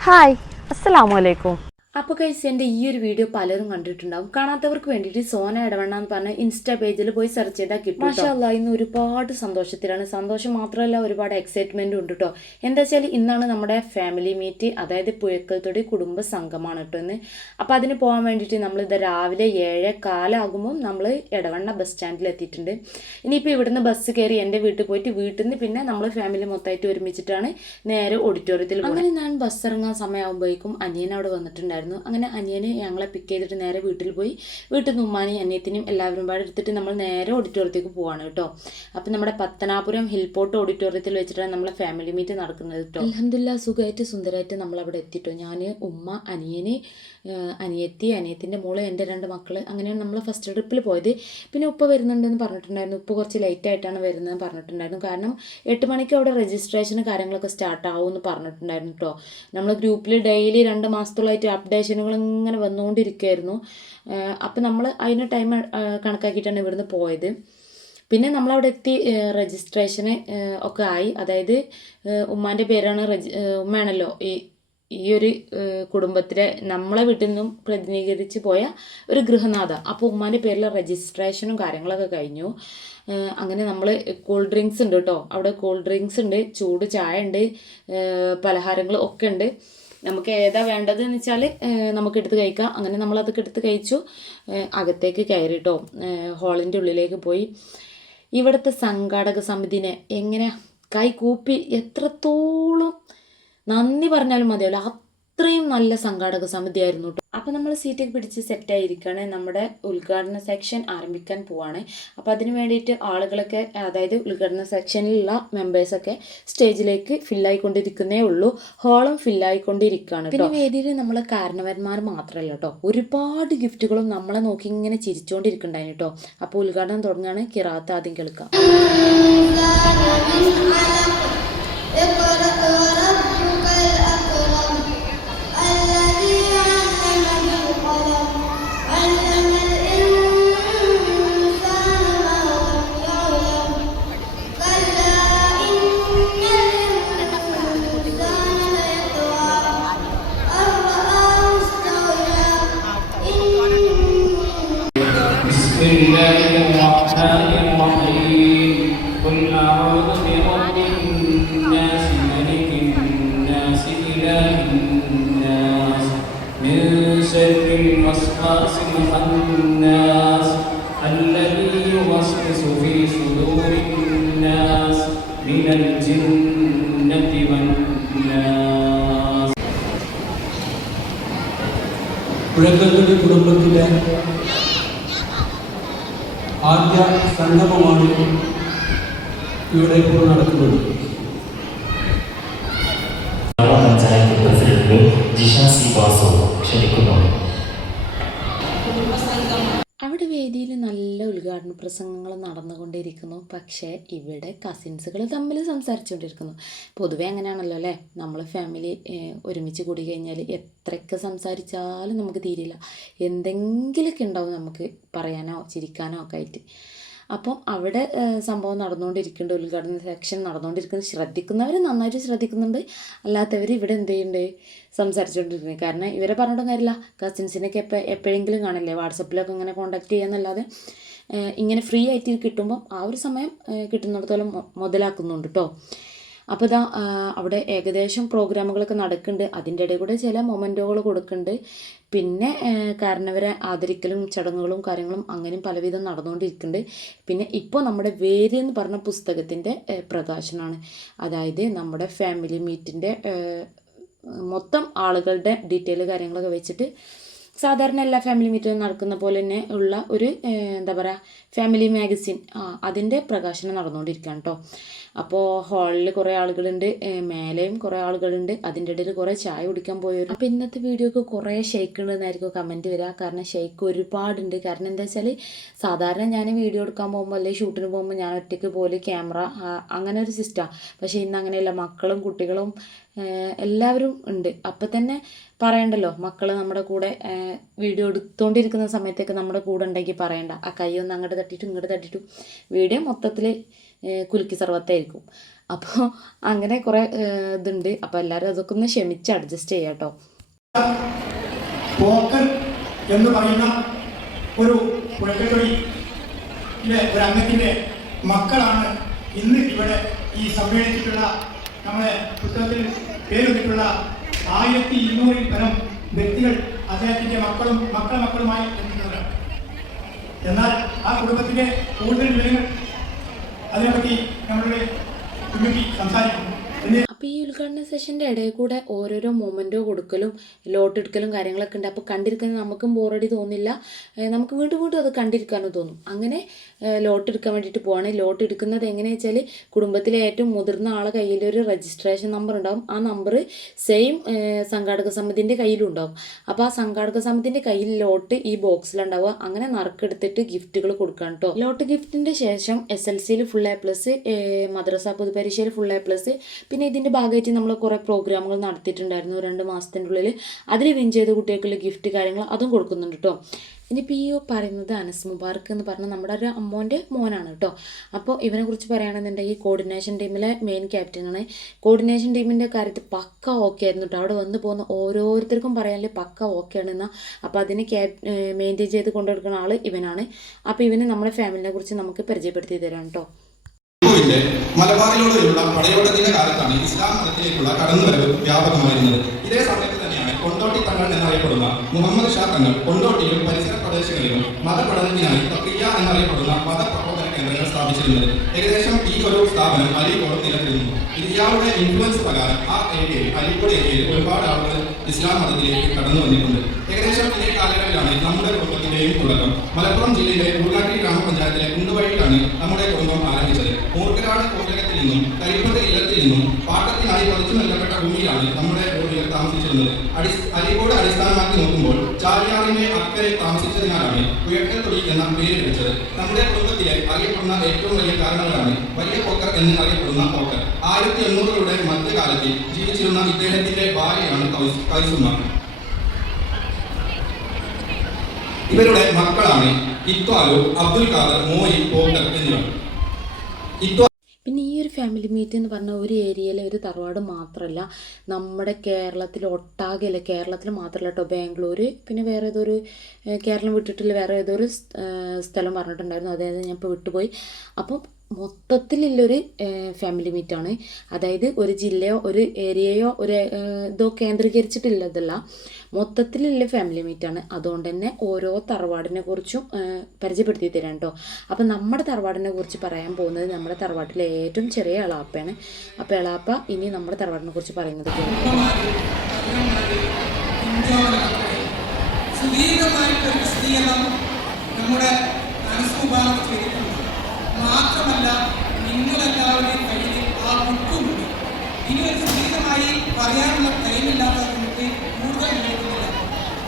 हाय अस्सलाम वालेकुम അപ്പോൾ കഴിച്ച് എന്റെ ഈ ഒരു വീഡിയോ പലരും കണ്ടിട്ടുണ്ടാവും. കാണാത്തവർക്ക് വേണ്ടിയിട്ട് സോന ഇടവണ്ണ എന്ന് പറഞ്ഞ ഇൻസ്റ്റാ പേജിൽ പോയി സെർച്ച് ചെയ്താൽ കിട്ടും മാഷാല്ല ഇന്ന് ഒരുപാട് സന്തോഷത്തിലാണ്. സന്തോഷം മാത്രമല്ല ഒരുപാട് എക്സൈറ്റ്മെന്റും ഉണ്ട് കേട്ടോ എന്താ വെച്ചാൽ ഇന്നാണ് നമ്മുടെ ഫാമിലി മീറ്റ് അതായത് പുഴക്കൽത്തൊടി കുടുംബ സംഘമാണ് കേട്ടോ ഇന്ന്. അപ്പോൾ അതിന് പോകാൻ വേണ്ടിയിട്ട് നമ്മൾ ഇത് രാവിലെ ഏഴ് കാലാകുമ്പോൾ നമ്മൾ ഇടവണ്ണ ബസ് സ്റ്റാൻഡിൽ എത്തിയിട്ടുണ്ട്. ഇനിയിപ്പോൾ ഇവിടുന്ന് ബസ് കയറി എന്റെ വീട്ടിൽ പോയിട്ട് വീട്ടിൽ നിന്ന് പിന്നെ നമ്മൾ ഫാമിലി മൊത്തമായിട്ട് ഒരുമിച്ചിട്ടാണ് നേരെ ഓഡിറ്റോറിയത്തിൽ അങ്ങനെ ഞാൻ ബസ് ഇറങ്ങാൻ സമയമാകുമ്പോഴേക്കും അനിയൻ അവിടെ വന്നിട്ടുണ്ടായിരുന്നു. അങ്ങനെ അനിയനെ ഞങ്ങളെ പിക്ക് ചെയ്തിട്ട് നേരെ വീട്ടിൽ പോയി. വീട്ടിൽ നിന്ന് ഉമ്മാനെയും അനിയത്തിനും എല്ലാവരും പാടെ എടുത്തിട്ട് നമ്മൾ നേരെ ഓഡിറ്റോറിയത്തേക്ക് പോവാണ് കേട്ടോ. അപ്പം നമ്മുടെ പത്തനാപുരം ഹിൽ പോർട്ട് ഓഡിറ്റോറിയത്തിൽ വെച്ചിട്ടാണ് നമ്മളെ ഫാമിലി മീറ്റ് നടക്കുന്നത് കേട്ടോ. അലഹമില്ല സുഖമായിട്ട് സുന്ദരമായിട്ട് നമ്മളവിടെ എത്തിയിട്ടോ ഞാൻ ഉമ്മ അനിയന് അനിയത്തി അനിയത്തിന്റെ മോൾ എന്റെ രണ്ട് മക്കൾ അങ്ങനെയാണ് നമ്മൾ ഫസ്റ്റ് ട്രിപ്പിൽ പോയത്. പിന്നെ ഉപ്പ വരുന്നുണ്ടെന്ന് പറഞ്ഞിട്ടുണ്ടായിരുന്നു. ഉപ്പ് കുറച്ച് ലേറ്റ് ആയിട്ടാണ് വരുന്നതെന്ന് പറഞ്ഞിട്ടുണ്ടായിരുന്നു. കാരണം എട്ട് മണിക്ക് അവിടെ രജിസ്ട്രേഷനും കാര്യങ്ങളൊക്കെ സ്റ്റാർട്ട് എന്ന് പറഞ്ഞിട്ടുണ്ടായിരുന്നു കേട്ടോ നമ്മൾ ഗ്രൂപ്പിൽ ഡെയിലി രണ്ട് മാസത്തോളമായിട്ട് അപ്ഡേഷനുകൾ ഇങ്ങനെ വന്നുകൊണ്ടിരിക്കുകയായിരുന്നു അപ്പം നമ്മൾ അതിന് ടൈം കണക്കാക്കിയിട്ടാണ് ഇവിടുന്ന് പോയത്. പിന്നെ നമ്മളവിടെ എത്തി രജിസ്ട്രേഷന് ഒക്കെ ആയി. അതായത് ഉമ്മാന്റെ പേരാണ് രജി ഉമ്മയാണല്ലോ ഈ ഈ ഒരു കുടുംബത്തിലെ നമ്മളെ വീട്ടിൽ നിന്നും പ്രതിനിധീകരിച്ച് പോയ ഒരു ഗൃഹനാഥ. അപ്പോൾ ഉമ്മാന്റെ പേരിൽ രജിസ്ട്രേഷനും കാര്യങ്ങളൊക്കെ കഴിഞ്ഞു. അങ്ങനെ നമ്മൾ കൂൾ ഡ്രിങ്ക്സ് ഉണ്ട് കേട്ടോ അവിടെ കൂൾ ഡ്രിങ്ക്സ് ഉണ്ട് ചൂട് ചായ ഉണ്ട് പലഹാരങ്ങൾ ഒക്കെ ഉണ്ട്. നമുക്ക് ഏതാ വേണ്ടത് എന്ന് വെച്ചാൽ നമുക്ക് എടുത്ത് കഴിക്കാം. അങ്ങനെ നമ്മളതൊക്കെ എടുത്ത് കഴിച്ചു. അകത്തേക്ക് കയറി കേട്ടോ ഹോളിന്റെ ഉള്ളിലേക്ക് പോയി. ഇവിടുത്തെ സംഘാടക സമിതിനെ എങ്ങനെ കൈ കൂപ്പി എത്രത്തോളം നന്ദി പറഞ്ഞാലും മതിയാവില്ല. അത്രയും നല്ല സംഘാടക സമിതിയായിരുന്നു കേട്ടോ അപ്പോൾ നമ്മൾ സീറ്റൊക്കെ പിടിച്ച് സെറ്റ് സെറ്റായിരിക്കുകയാണ് നമ്മുടെ ഉദ്ഘാടന സെക്ഷൻ ആരംഭിക്കാൻ പോവാണ്. അപ്പോൾ അതിന് വേണ്ടിയിട്ട് ആളുകളൊക്കെ അതായത് ഉദ്ഘാടന സെക്ഷനിലുള്ള മെമ്പേഴ്സൊക്കെ സ്റ്റേജിലേക്ക് ഫില്ലായിക്കൊണ്ടിരിക്കുന്നേ ഉള്ളൂ. ഹോളും ഫില്ലായിക്കൊണ്ടിരിക്കുകയാണ് പിന്നെ വേദിയിൽ നമ്മൾ കാരണവന്മാർ മാത്രമല്ല കേട്ടോ ഒരുപാട് ഗിഫ്റ്റുകളും നമ്മളെ നോക്കി ഇങ്ങനെ ചിരിച്ചുകൊണ്ടിരിക്കുന്നുണ്ടായിരുന്നു കേട്ടോ അപ്പോൾ ഉദ്ഘാടനം തുടങ്ങുകയാണ് കിറാത്ത ആദ്യം കേൾക്കാം. بسم الله الرحمن الرحيم قل أعوذ برب الناس ملك الناس إله الناس من شر الوسواس الخناس الذي يوسوس في صدور الناس من الجنة والناس പുഴക്കത്തൊടി കുടുംബത്തിലെ സംഗമമാണ് ഇവിടെ ഇപ്പോൾ നടക്കുന്നത്. പഞ്ചായത്ത് പ്രസിഡന്റ് ജിഷ സി വാസു ക്ഷണിക്കുന്നു. അവിടെ വേദിയിൽ നല്ല ഉദ്ഘാടന പ്രസംഗങ്ങൾ നടന്നുകൊണ്ടിരിക്കുന്നു. പക്ഷേ ഇവിടെ കസിൻസുകൾ തമ്മിൽ സംസാരിച്ചുകൊണ്ടിരിക്കുന്നു. പൊതുവെ അങ്ങനെയാണല്ലോ അല്ലേ? നമ്മൾ ഫാമിലി ഒരുമിച്ച് കൂടി കഴിഞ്ഞാൽ എത്രയൊക്കെ സംസാരിച്ചാലും നമുക്ക് തീരില്ല. എന്തെങ്കിലുമൊക്കെ ഉണ്ടാവും നമുക്ക് പറയാനോ ചിരിക്കാനോ ഒക്കെ ആയിട്ട്. അപ്പം അവിടെ സംഭവം നടന്നുകൊണ്ടിരിക്കുന്നുണ്ട്. ഉദ്ഘാടന സെക്ഷൻ നടന്നുകൊണ്ടിരിക്കുന്നത് ശ്രദ്ധിക്കുന്നവർ നന്നായിട്ട് ശ്രദ്ധിക്കുന്നുണ്ട്. അല്ലാത്തവർ ഇവിടെ എന്ത് ചെയ്യുന്നുണ്ട് സംസാരിച്ചുകൊണ്ടിരിക്കുന്നത് കാരണം ഇവരെ പറഞ്ഞിട്ടും കാര്യമില്ല. കസിൻസിനൊക്കെ എപ്പോൾ എപ്പോഴെങ്കിലും കാണില്ലേ? വാട്സപ്പിലൊക്കെ ഇങ്ങനെ കോൺടാക്ട് ചെയ്യാന്നല്ലാതെ ഇങ്ങനെ ഫ്രീ ആയിട്ട് കിട്ടുമ്പം ആ ഒരു സമയം കിട്ടുന്നിടത്തോളം മുതലാക്കുന്നുണ്ട് കേട്ടോ അപ്പോൾ ഇതാ അവിടെ ഏകദേശം പ്രോഗ്രാമുകളൊക്കെ നടക്കുന്നുണ്ട്. അതിന്റെ ഇടയിൽ കൂടെ ചില മൊമെന്റുകൾ കൊടുക്കുന്നുണ്ട്. പിന്നെ കാരണവരെ ആദരിക്കലും ചടങ്ങുകളും കാര്യങ്ങളും അങ്ങനെയും പലവിധം നടന്നുകൊണ്ടിരിക്കുന്നുണ്ട്. പിന്നെ ഇപ്പോൾ നമ്മുടെ വേര് എന്ന് പറഞ്ഞ പുസ്തകത്തിന്റെ പ്രകാശനമാണ് അതായത് നമ്മുടെ ഫാമിലി മീറ്റിന്റെ മൊത്തം ആളുകളുടെ ഡീറ്റെയിൽ കാര്യങ്ങളൊക്കെ വെച്ചിട്ട് സാധാരണ എല്ലാ ഫാമിലി മീറ്റിലും നടക്കുന്ന പോലെ തന്നെ ഉള്ള ഒരു എന്താ പറയുക ഫാമിലി മാഗസിൻ അതിന്റെ പ്രകാശനം നടന്നുകൊണ്ടിരിക്കുകയാണ് കേട്ടോ അപ്പോൾ ഹാളിൽ കുറേ ആളുകളുണ്ട് മേലെയും കുറേ ആളുകളുണ്ട്. അതിന്റെ ഇടയിൽ കുറേ ചായ കുടിക്കാൻ പോയവരും അപ്പോൾ ഇന്നത്തെ വീഡിയോക്ക് കുറേ ഷെയ്ക്ക് ഉണ്ടെന്നായിരിക്കും കമന്റ് വരിക. കാരണം ഷെയ്ക്ക് ഒരുപാടുണ്ട്. കാരണം എന്താ വെച്ചാൽ സാധാരണ ഞാൻ വീഡിയോ എടുക്കാൻ പോകുമ്പോൾ അല്ലെങ്കിൽ ഷൂട്ടിന് പോകുമ്പോൾ ഞാൻ ഒറ്റയ്ക്ക് പോലെ ക്യാമറ അങ്ങനെ ഒരു സിസ്റ്റമാണ് പക്ഷേ ഇന്ന് അങ്ങനെയല്ല. മക്കളും കുട്ടികളും എല്ലാവരും ഉണ്ട്. അപ്പം തന്നെ പറയണ്ടല്ലോ. മക്കൾ നമ്മുടെ കൂടെ വീഡിയോ എടുത്തുകൊണ്ടിരിക്കുന്ന സമയത്തൊക്കെ നമ്മുടെ കൂടെ ഉണ്ടെങ്കിൽ പറയണ്ട. ആ കൈ ഒന്ന് അങ്ങോട്ട് തട്ടിയിട്ടും ഇങ്ങോട്ട് തട്ടിയിട്ടും വീഡിയോ മൊത്തത്തിൽ കുലുക്കി സർവത്തായിരിക്കും. അപ്പോൾ അങ്ങനെ കുറേ ഇതുണ്ട്. അപ്പോൾ എല്ലാവരും അതൊക്കെ ഒന്ന് ക്ഷമിച്ച് അഡ്ജസ്റ്റ് ചെയ്യാം കേട്ടോ എന്ന് പറയുന്ന ഒരു പുഴക്കത്തൊഴിയിലെ ഒരു അംഗത്തിന്റെ മക്കളാണ് ഇന്ന് ഇവിടെ ഈ സമ്മേളിച്ചിട്ടുള്ള നമ്മളെ പുസ്തകത്തിൽ പേരൊന്നിട്ടുള്ള ആയിരത്തി ഇരുന്നൂറിൽ പരം വ്യക്തികൾ അദ്ദേഹത്തിന്റെ മക്കളും മക്കളെ മക്കളുമായി എത്തുന്നവരാണ് എന്നാൽ ആ കുടുംബത്തിന്റെ കൂടുതൽ വിവരങ്ങൾ അതിനെപ്പറ്റി നമ്മളുടെ കുടുംബി സംസാരിക്കും എന്ന് അപ്പോൾ ഈ ഉദ്ഘാടന സെഷന്റെ ഇടയിൽ കൂടെ ഓരോരോ മൊമെന്റോ കൊടുക്കലും ലോട്ട് എടുക്കലും കാര്യങ്ങളൊക്കെ ഉണ്ട്. അപ്പോൾ കണ്ടിരിക്കുന്നത് നമുക്കും ബോറടി തോന്നില്ല. നമുക്ക് വീണ്ടും വീണ്ടും അത് കണ്ടിരിക്കാനും തോന്നും. അങ്ങനെ ലോട്ട് എടുക്കാൻ വേണ്ടിയിട്ട് പോവാണ്. ലോട്ട് എടുക്കുന്നത് എങ്ങനെയാണെന്ന് വെച്ചാൽ കുടുംബത്തിലെ ഏറ്റവും മുതിർന്ന ആളെ കയ്യിലൊരു രജിസ്ട്രേഷൻ നമ്പർ ഉണ്ടാവും. ആ നമ്പർ സെയിം സംഘാടക സമിതിന്റെ കയ്യിലുണ്ടാവും അപ്പോൾ ആ സംഘാടക സമിതിന്റെ കയ്യിൽ ലോട്ട് ഈ ബോക്സിലുണ്ടാവുക. അങ്ങനെ നറുക്കെടുത്തിട്ട് ഗിഫ്റ്റുകൾ കൊടുക്കണം കേട്ടോ ലോട്ട് ഗിഫ്റ്റിന്റെ ശേഷം എസ് എൽ സിയിൽ ഫുൾ എ പ്ലസ് മദ്രസ പൊതുപരീക്ഷയിൽ ഫുൾ എ പ്ലസ് പിന്നെ ഇതിന്റെ ഭാഗമായിട്ട് നമ്മൾ കുറേ പ്രോഗ്രാമുകൾ നടത്തിയിട്ടുണ്ടായിരുന്നു. രണ്ട് മാസത്തിന്റെ ഉള്ളിൽ അതിൽ വിൻ ചെയ്ത കുട്ടികൾക്കുള്ള ഗിഫ്റ്റ് കാര്യങ്ങൾ അതും കൊടുക്കുന്നുണ്ട് കേട്ടോ ഇനിയിപ്പോൾ ഈ പറയുന്നത് അനസ് മുബാർക്ക് എന്ന് പറഞ്ഞാൽ നമ്മുടെ ഒരു അമ്മോന്റെ മോനാണ് കേട്ടോ. അപ്പോൾ ഇവനെ കുറിച്ച് പറയുകയാണെന്നുണ്ടെങ്കിൽ കോർഡിനേഷൻ ടീമിലെ മെയിൻ ക്യാപ്റ്റനാണ് കോർഡിനേഷൻ ടീമിന്റെ കാര്യത്തിൽ പക്ക ഓക്കെ ആയിരുന്നു കേട്ടോ. അവിടെ വന്നു പോകുന്ന ഓരോരുത്തർക്കും പറയാനുള്ള പക്ക ഓക്കെ ആണ് എന്നാൽ അപ്പോൾ അതിനെ ക്യാപ് മെയിന്റെയിൻ ചെയ്ത് കൊണ്ടുകൊടുക്കുന്ന ആൾ ഇവനാണ്. അപ്പോൾ ഇവനെ നമ്മുടെ ഫാമിലിനെ കുറിച്ച് നമുക്ക് പരിചയപ്പെടുത്തി തരാം കേട്ടോ. മലബാറിലൂടെയുള്ള പടയോട്ടത്തിന്റെ കാലത്താണ് ഇസ്ലാം മതത്തിലേക്കുള്ള കടന്നുവരവ് വ്യാപകമായിരുന്നത്. ഇതേ സമയത്ത് കൊണ്ടോട്ടി തങ്ങൾ എന്നറിയപ്പെടുന്ന മുഹമ്മദ് ഷാ തങ്ങൾ കൊണ്ടോട്ടിയിലും പരിസര പ്രദേശങ്ങളിലും മതപഠനത്തിനായി തക്രിയ എന്നറിയപ്പെടുന്ന മതപ്രബോധന കേന്ദ്രങ്ങൾ സ്ഥാപിച്ചിരുന്നത് ഏകദേശം ഈ ഒരു സ്ഥാപനം അലിക്കോട് നിലനിന്നു ഇന്ത്യയുടെ ഇൻഫ്ലുവൻസ് പ്രകാരം ആ ഏരിയയിൽ അലിക്കോട് ഏരിയയിൽ ഒരുപാട് ആളുകൾ ഇസ്ലാം മതത്തിലേക്ക് കടന്നു വന്നിട്ടുണ്ട്. ഏകദേശം ഇതേ കാലങ്ങളിലാണ് നമ്മുടെ കുടുംബത്തിന്റെയും തുടക്കം. മലപ്പുറം ജില്ലയിലെ ഉൾനാട്ടി ഗ്രാമപഞ്ചായത്തിലെ കുണ്ടുവഴിയിലാണ് നമ്മുടെ കുടുംബം ആരംഭിച്ചത്. മൂർക്കരാട് കോട്ടകത്തിൽ നിന്നും കരിപ്പത്തെ ഇല്ലത്തിൽ നിന്നും താമസിച്ചിരുന്നത് അടി അരീക്കോട് അടിസ്ഥാനമാക്കി നോക്കുമ്പോൾ ചാലിയാറിന്റെ അക്കരെ താമസിച്ചതിനാലാണ് ഉയർക്കൽ തൊടി എന്ന പേര് ലഭിച്ചത് നമ്മുടെ കുടുംബത്തിലെ അറിയപ്പെടുന്ന ഏറ്റവും വലിയ കാരണങ്ങളാണ് വലിയ പോക്കർ എന്ന് പോക്കർ. ആയിരത്തി എണ്ണൂറുകളുടെ മധ്യകാലത്തിൽ ജീവിച്ചിരുന്ന ഇദ്ദേഹത്തിന്റെ ഭാര്യയാണ് കൗസ്- കൈസുമ്മ. ഇവരുടെ മക്കളാണ് ഇത്വാലു അബ്ദുൽ ഖാദർ മോയി പോക്കർ എന്നിവർ. ഇത്വാ ഫാമിലി മീറ്റ് എന്ന് പറഞ്ഞാൽ ഒരു ഏരിയയിലെ ഒരു തറവാട് മാത്രമല്ല നമ്മുടെ കേരളത്തിൽ ഒട്ടാകെയല്ല കേരളത്തിൽ മാത്രമല്ല കേട്ടോ ബാംഗ്ലൂർ പിന്നെ വേറെ ഏതൊരു കേരളം വിട്ടിട്ടില്ല വേറെ ഏതോ ഒരു സ്- ഏഹ്, സ്ഥലം പറഞ്ഞിട്ടുണ്ടായിരുന്നു. അതായത് ഞാൻ ഇപ്പോൾ വിട്ടുപോയി. അപ്പം മൊത്തത്തിലുള്ളൊരു ഫാമിലി മീറ്റാണ് അതായത് ഒരു ജില്ലയോ ഒരു ഏരിയയോ ഒരു ഇതോ കേന്ദ്രീകരിച്ചിട്ടുള്ളതല്ല. മൊത്തത്തിലുള്ള ഫാമിലി മീറ്റാണ് അതുകൊണ്ട് തന്നെ ഓരോ തറവാടിനെ കുറിച്ചും പരിചയപ്പെടുത്തി തരാം കേട്ടോ അപ്പം നമ്മുടെ തറവാടിനെ കുറിച്ച് പറയാൻ പോകുന്നത് നമ്മുടെ തറവാട്ടിലെ ഏറ്റവും ചെറിയ എളാപ്പയാണ്. അപ്പോൾ എളാപ്പ ഇനി നമ്മുടെ തറവാടിനെ കുറിച്ച് പറയുന്നത് കേൾക്കാം. സുദീർഘമായിട്ടൊരു നമ്മുടെ മാത്രമല്ല നിങ്ങളെല്ലാവരുടെയും കയ്യിൽ ആ ബുക്കുമുണ്ട് ഇനി ഒരു സുദീർഘമായി പറയാനുള്ള ടൈമില്ലാത്ത നമുക്ക് കൂടുതൽ കേൾക്കുന്നില്ല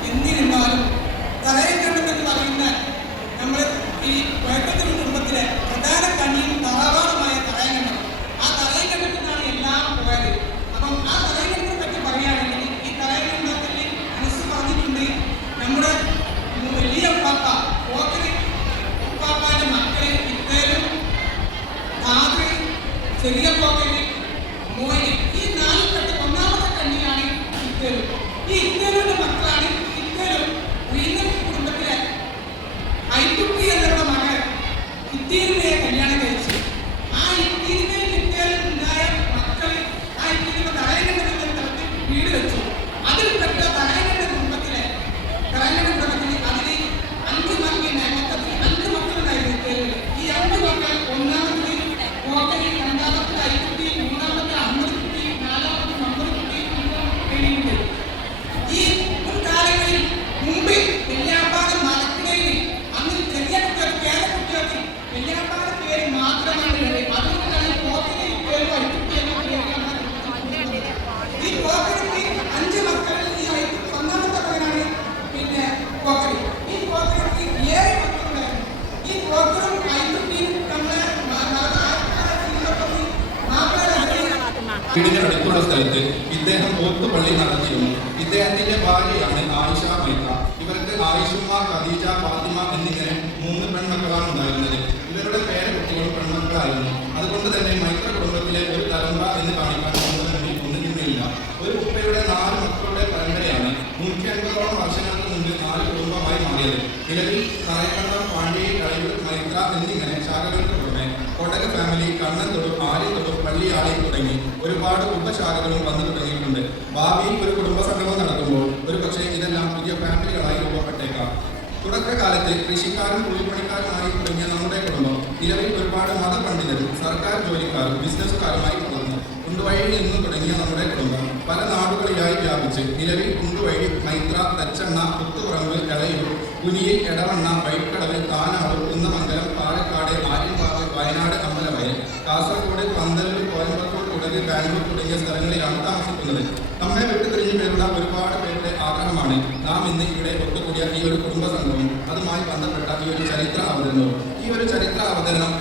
എന്നിരുന്നാലും തലയക്കണ്ണെന്ന് പറയുന്ന നമ്മൾ ഈ വേട്ടത്തിൽ കുടുംബത്തിലെ പ്രധാന കണ്ണിയും തറവാടുമായ തലയക്കണ്ണം ആ തലയക്കണ്ണത്തിനാണ് എല്ലാം പോയത് അപ്പം ആ തലയക്കണ്ണത്തെ പറ്റി പറയുകയാണെങ്കിൽ ഈ തലയക്കണ്ണത്തിൽ മനസ്സ് പറഞ്ഞിട്ടുണ്ട് നമ്മുടെ വലിയ ഉപ്പാപ്പ പോക്കരി ഉപ്പാപ്പാന്റെ മക്കളെ ഇത്തേലും ആദ്യ ചെറിയ പോക്കരി മോയിന് ഈ നാല് കെട്ട് ഒന്നാമത്തെ കണ്ണിയാണ് ഇത്തേലും ഈ ഇത്തേലുവിന്റെ മക്കളാണ് ഇത്തേലും ഉയർന്ന കുടുംബത്തിലെ ഐക്കുട്ടി എന്നുള്ള മകൻ ഇത്തീരുമയെ കല്യാണം കഴിച്ചു ആ ഇത്തീരുമയിൽ ഇത്തേലും ഉണ്ടായ മക്കൾ ആ ഇത്തീരുമ തടയകണ്ഠത്തിന്റെ സ്ഥലത്ത് വീട് വെച്ചു അതിൽപ്പെട്ട തടയകണ്ഠ കുടുംബത്തിലെ തടയകണ്ഠ കുടുംബത്തിൽ അതിന് അഞ്ച് മക്കളുടെ മൊത്തത്തിൽ അഞ്ച് മക്കളുണ്ടായിരുന്നു ഇത്തേലിൽ ഈ അഞ്ച് മക്കൾ ഒന്നാമത്തെ പോക്കരി രണ്ടാമത്തെ ഐക്കുട്ടി മൂന്നാമത്തെ അമ്മദ് കുട്ടി നാലാമത്തെ മമ്മദ് കുട്ടി അഞ്ചാമത്തെ ഈ മുൻകാലങ്ങളിൽ മുമ്പ് വെള്ളിയാപ്പാട് മലക്കിടയിൽ അന്ന് ചെറിയ കുട്ടികൾ പേര കുട്ടികൾക്ക് വെള്ളിയാപ്പാട് പേര് മാത്രമാണ് ഉള്ളത് അതുകൊണ്ടാണ് പോക്കരി പേരും അരിക്കുട്ടി എന്ന പേര് ഈ പോക്കരിക്ക് അഞ്ച് മക്കളിൽ ഈ അരിക്കുട്ടി ഒന്നാമത്തെ പേരാണ് പിന്നെ പോക്കരി ഈ പോക്കരിക്ക് ഏഴ് മക്കളുണ്ടായിരുന്നു ഈ പോക്കറും അരിക്കുട്ടിയും നമ്മളെ മാപ്പിള വീടിന് അടുത്തുള്ള സ്ഥലത്ത് ഇദ്ദേഹം ഓത്തുപള്ളി നടത്തിയിരുന്നു. ഇദ്ദേഹത്തിന്റെ ഭാര്യയാണ് ആയിഷ മൈത്ര ഇവർക്ക് ആയിഷുമ്മ ഖദീജ ഫാത്തിമ എന്നിങ്ങനെ മൂന്ന് പെൺമക്കളാണ് ഉണ്ടായിരുന്നത്. ഇവരുടെ പേരക്കുട്ടികളും പെൺമക്കളായിരുന്നു. അതുകൊണ്ട് തന്നെ മൈത്ര കുടുംബത്തിലെ ഒരു തലമുറ എന്ന് കാണിക്കാൻ ഒന്നുമില്ല ഒരു ഉപ്പയുടെ നാല് മക്കളുടെ പരമ്പരയാണ് നൂറ്റി അൻപതോളം വർഷങ്ങൾക്ക് മുമ്പ് നാല് കുടുംബമായി മാറിയത്. നിലവിൽ തറയക്കണ്ടം പാണ്ഡ്യ കഴിവ് മൈത്ര എന്നിങ്ങനെ ശാഖകൾക്ക് പുറമെ കൊടക് ഫാമിലി കണ്ണൻതൊടു ആര്യതൊടു പള്ളിയാളി തുടങ്ങി. ഒരുപാട് കുടുംബശാഖകളും വന്നു തുടങ്ങിയിട്ടുണ്ട്. ഭാവിയിൽ ഒരു കുടുംബ സംഗമം നടക്കുമ്പോൾ ഒരു പക്ഷേ ഇതെല്ലാം പുതിയ ഫാമിലികളായി രൂപപ്പെട്ടേക്കാം തുടക്കകാലത്ത് കൃഷിക്കാരും കൂലിപ്പണിക്കാരുമായി തുടങ്ങിയ നമ്മുടെ കുടുംബം നിലവിൽ ഒരുപാട് മതപണ്ഡിതരും സർക്കാർ ജോലിക്കാരും ബിസിനസ്സുകാരുമായി വളർന്നു. കുണ്ടുവഴിയിൽ നിന്ന് തുടങ്ങിയ നമ്മുടെ കുടുംബം പല നാടുകളിലായി വ്യാപിച്ച് നിലവിൽ കുണ്ടുവഴി മൈത്ര തച്ചെണ്ണ പുത്തുപറമ്പ് ഇളയൂർ പുലിയെ എടവണ്ണ വൈക്കടവ് താനാട് കുന്നമംഗലം പാലക്കാട് ആര്യമ്പാവ് വയനാട് അമ്പലവയൽ കാസർഗോഡ് ബാംഗ്ലൂർ തുടങ്ങിയ സ്ഥലങ്ങളിലാണ് താമസിക്കുന്നത്. നമ്മെ വിട്ടുപിരിഞ്ഞു പേരുള്ള ഒരുപാട് പേരുടെ ആഗ്രഹമാണ് നാം ഇന്ന് ഇവിടെ ഒത്തുകൂടിയ ഈ ഒരു കുടുംബ സംഘവും അതുമായി ബന്ധപ്പെട്ട ഈ ഒരു ചരിത്ര അവതരണവും ഈ ഒരു ചരിത്ര അവതരണം